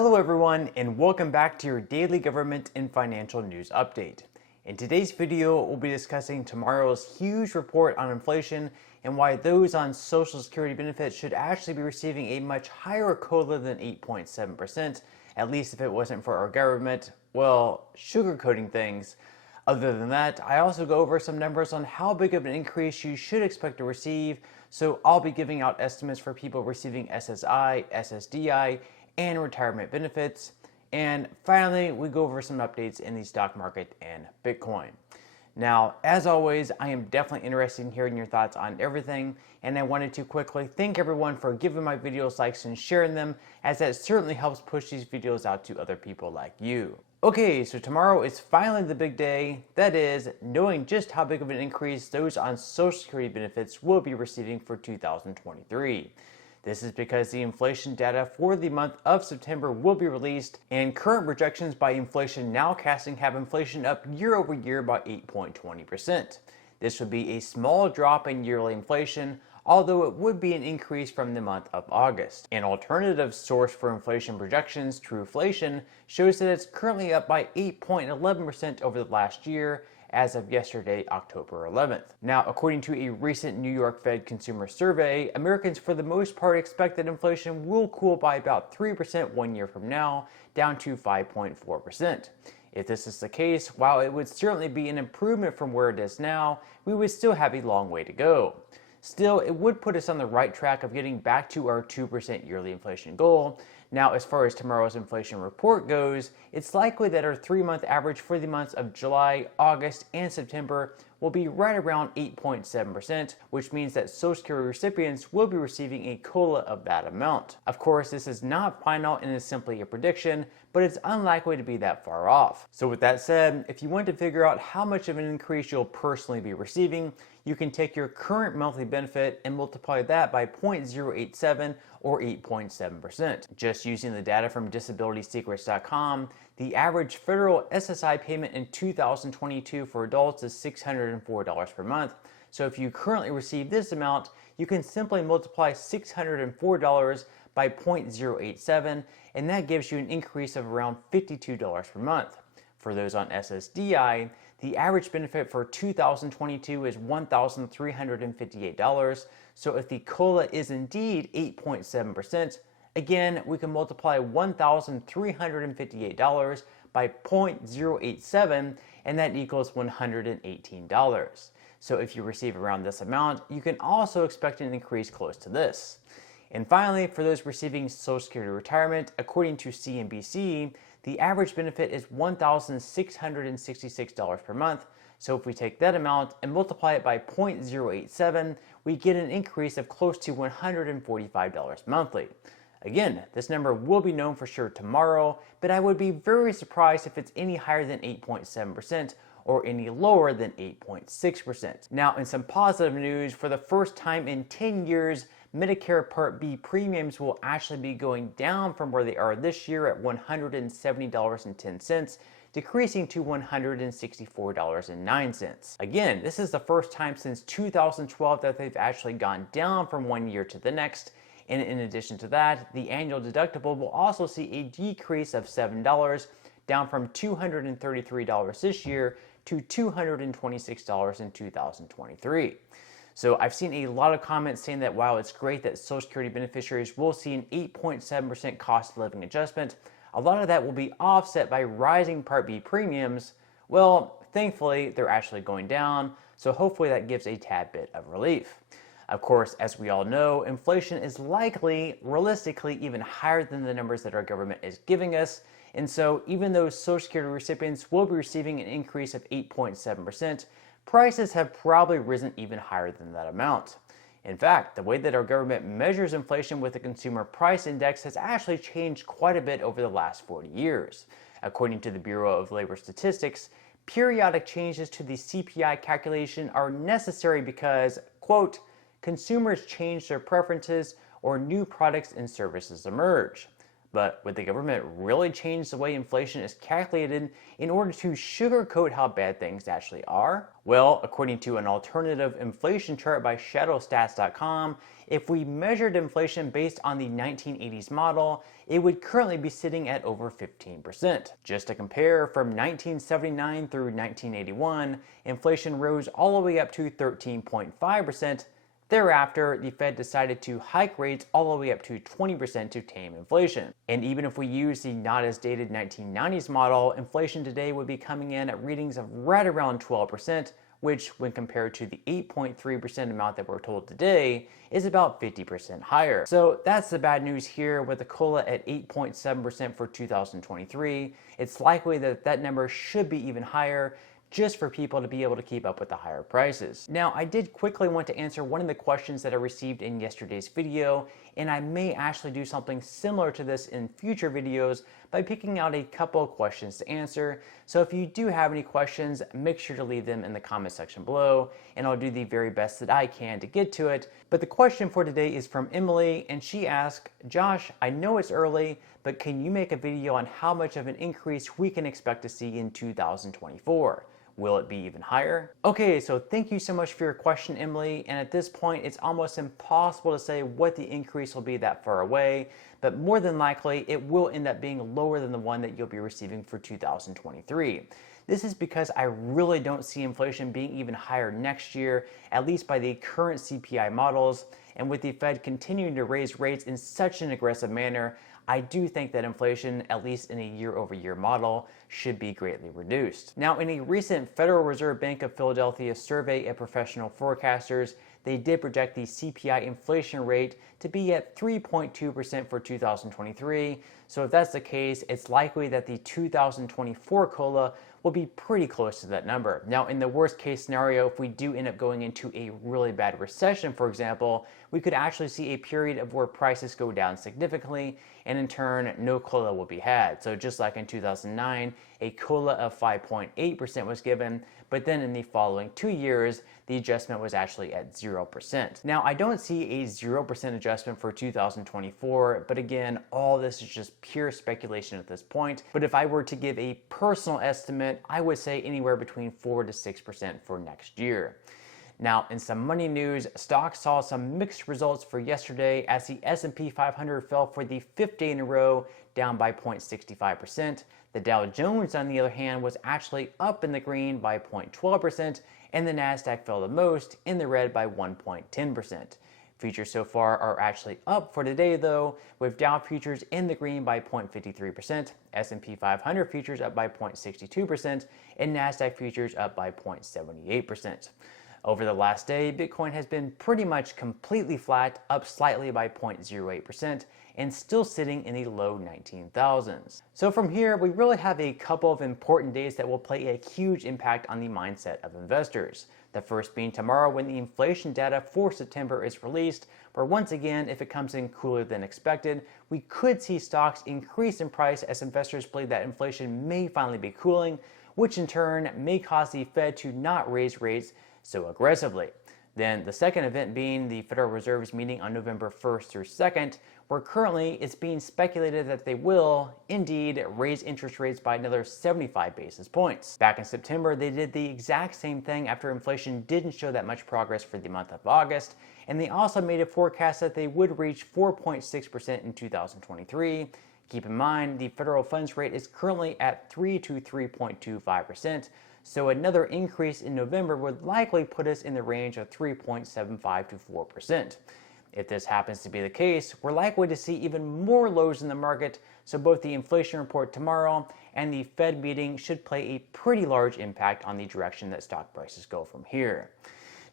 Hello everyone, and welcome back to your daily government and financial news update. In today's video, we'll be discussing tomorrow's huge report on inflation and why those on Social Security benefits should actually be receiving a much higher COLA than 8.7%, at least if it wasn't for our government, well, sugarcoating things. Other than that, I also go over some numbers on how big of an increase you should expect to receive, so I'll be giving out estimates for people receiving SSI, SSDI, and retirement benefits. And finally, we go over some updates in the stock market and Bitcoin. Now, as always, I am definitely interested in hearing your thoughts on everything, and I wanted to quickly thank everyone for giving my videos likes and sharing them, as that certainly helps push these videos out to other people like you. Okay, so tomorrow is finally the big day, that is, knowing just how big of an increase those on Social Security benefits will be receiving for 2023. This is because the inflation data for the month of September will be released, and current projections by Inflation Nowcasting have inflation up year over year by 8.20%. This would be a small drop in yearly inflation, although it would be an increase from the month of August. An alternative source for inflation projections, Trueflation, shows that it's currently up by 8.11% over the last year, as of yesterday, October 11th. Now, according to a recent New York Fed consumer survey, Americans for the most part expect that inflation will cool by about 3% 1 year from now, down to 5.4%. If this is the case, while it would certainly be an improvement from where it is now, we would still have a long way to go. Still, it would put us on the right track of getting back to our 2% yearly inflation goal. Now, as far as tomorrow's inflation report goes, it's likely that our 3-month average for the months of July, August, and September will be right around 8.7%, which means that Social Security recipients will be receiving a COLA of that amount. Of course, this is not final and is simply a prediction, but it's unlikely to be that far off. So with that said, if you want to figure out how much of an increase you'll personally be receiving, you can take your current monthly benefit and multiply that by 0.087 or 8.7%. Just using the data from DisabilitySecrets.com, the average federal SSI payment in 2022 for adults is $604 per month. So if you currently receive this amount, you can simply multiply $604 by 0.087, and that gives you an increase of around $52 per month. For those on SSDI, the average benefit for 2022 is $1,358. So if the COLA is indeed 8.7%, again, we can multiply $1,358 by 0.087, and that equals $118. So if you receive around this amount, you can also expect an increase close to this. And finally, for those receiving Social Security retirement, according to CNBC, the average benefit is $1,666 per month. So if we take that amount and multiply it by 0.087, we get an increase of close to $145 monthly. Again, this number will be known for sure tomorrow, but I would be very surprised if it's any higher than 8.7% or any lower than 8.6%. Now, in some positive news, for the first time in 10 years, Medicare Part B premiums will actually be going down from where they are this year at $170.10, decreasing to $164.09. Again, this is the first time since 2012 that they've actually gone down from 1 year to the next. And in addition to that, the annual deductible will also see a decrease of $7, down from $233 this year to $226 in 2023. So I've seen a lot of comments saying that while it's great that Social Security beneficiaries will see an 8.7% cost of living adjustment, a lot of that will be offset by rising Part B premiums. Well, thankfully, they're actually going down, so hopefully that gives a tad bit of relief. Of course, as we all know, inflation is likely, realistically, even higher than the numbers that our government is giving us. And so even though Social Security recipients will be receiving an increase of 8.7%, prices have probably risen even higher than that amount. In fact, the way that our government measures inflation with the Consumer Price Index has actually changed quite a bit over the last 40 years. According to the Bureau of Labor Statistics, periodic changes to the CPI calculation are necessary because, quote, consumers change their preferences or new products and services emerge. But would the government really change the way inflation is calculated in order to sugarcoat how bad things actually are? Well, according to an alternative inflation chart by shadowstats.com, if we measured inflation based on the 1980s model, it would currently be sitting at over 15%. Just to compare, from 1979 through 1981, inflation rose all the way up to 13.5%. Thereafter, the Fed decided to hike rates all the way up to 20% to tame inflation. And even if we use the not as dated 1990s model, inflation today would be coming in at readings of right around 12%, which, when compared to the 8.3% amount that we're told today, is about 50% higher. So that's the bad news here, with the COLA at 8.7% for 2023. It's likely that that number should be even higher, just for people to be able to keep up with the higher prices. Now, I did quickly want to answer one of the questions that I received in yesterday's video, and I may actually do something similar to this in future videos by picking out a couple of questions to answer. So if you do have any questions, make sure to leave them in the comment section below, and I'll do the very best that I can to get to it. But the question for today is from Emily, and she asked, Josh, I know it's early, but can you make a video on how much of an increase we can expect to see in 2024? Will it be even higher? Okay, so thank you so much for your question, Emily. And at this point, it's almost impossible to say what the increase will be that far away, but more than likely, it will end up being lower than the one that you'll be receiving for 2023. This is because I really don't see inflation being even higher next year, at least by the current CPI models. And with the Fed continuing to raise rates in such an aggressive manner, I do think that inflation, at least in a year-over-year model, should be greatly reduced. Now, in a recent Federal Reserve Bank of Philadelphia survey of professional forecasters, they did project the CPI inflation rate to be at 3.2% for 2023. So if that's the case, it's likely that the 2024 COLA will be pretty close to that number. Now, in the worst case scenario, if we do end up going into a really bad recession, for example, we could actually see a period of where prices go down significantly, and in turn, no COLA will be had. So just like in 2009, a COLA of 5.8% was given, but then in the following 2 years, the adjustment was actually at 0%. Now, I don't see a 0% adjustment for 2024, but again, all this is just pure speculation at this point. But if I were to give a personal estimate, I would say anywhere between 4 to 6% for next year. Now, in some money news, stocks saw some mixed results for yesterday as the S&P 500 fell for the 5th day in a row, down by 0.65%. The Dow Jones, on the other hand, was actually up in the green by 0.12%, and the Nasdaq fell the most, in the red by 1.10%. Futures so far are actually up for today though, with Dow futures in the green by 0.53%, S&P 500 futures up by 0.62%, and Nasdaq futures up by 0.78%. Over the last day, Bitcoin has been pretty much completely flat, up slightly by 0.08%, and still sitting in the low 19,000s. So from here, we really have a couple of important days that will play a huge impact on the mindset of investors. The first being tomorrow, when the inflation data for September is released, where once again, if it comes in cooler than expected, we could see stocks increase in price as investors believe that inflation may finally be cooling, which in turn may cause the Fed to not raise rates so aggressively. Then the second event being the Federal Reserve's meeting on November 1st through 2nd, where currently it's being speculated that they will indeed raise interest rates by another 75 basis points. Back in September, they did the exact same thing after inflation didn't show that much progress for the month of August, and they also made a forecast that they would reach 4.6% in 2023. Keep in mind, the federal funds rate is currently at 3 to 3.25%, so another increase in November would likely put us in the range of 3.75 to 4%. If this happens to be the case, we're likely to see even more lows in the market, so both the inflation report tomorrow and the Fed meeting should play a pretty large impact on the direction that stock prices go from here.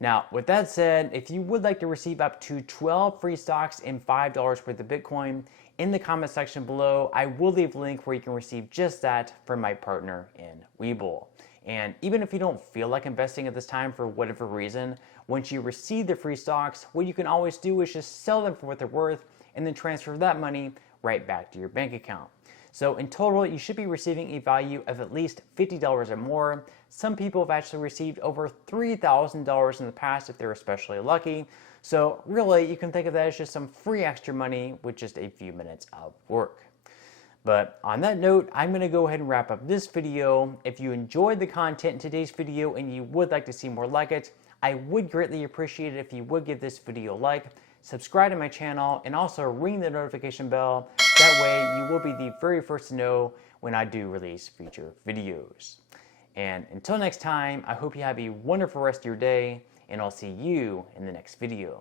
Now, with that said, if you would like to receive up to 12 free stocks and $5 worth of Bitcoin, in the comment section below, I will leave a link where you can receive just that from my partner in Webull. And even if you don't feel like investing at this time for whatever reason, once you receive the free stocks, what you can always do is just sell them for what they're worth and then transfer that money right back to your bank account. So in total, you should be receiving a value of at least $50 or more. Some people have actually received over $3,000 in the past if they're especially lucky. So really, you can think of that as just some free extra money with just a few minutes of work. But on that note, I'm going to go ahead and wrap up this video. If you enjoyed the content in today's video and you would like to see more like it, I would greatly appreciate it if you would give this video a like, subscribe to my channel, and also ring the notification bell. That way you will be the very first to know when I do release future videos. And until next time, I hope you have a wonderful rest of your day, and I'll see you in the next video.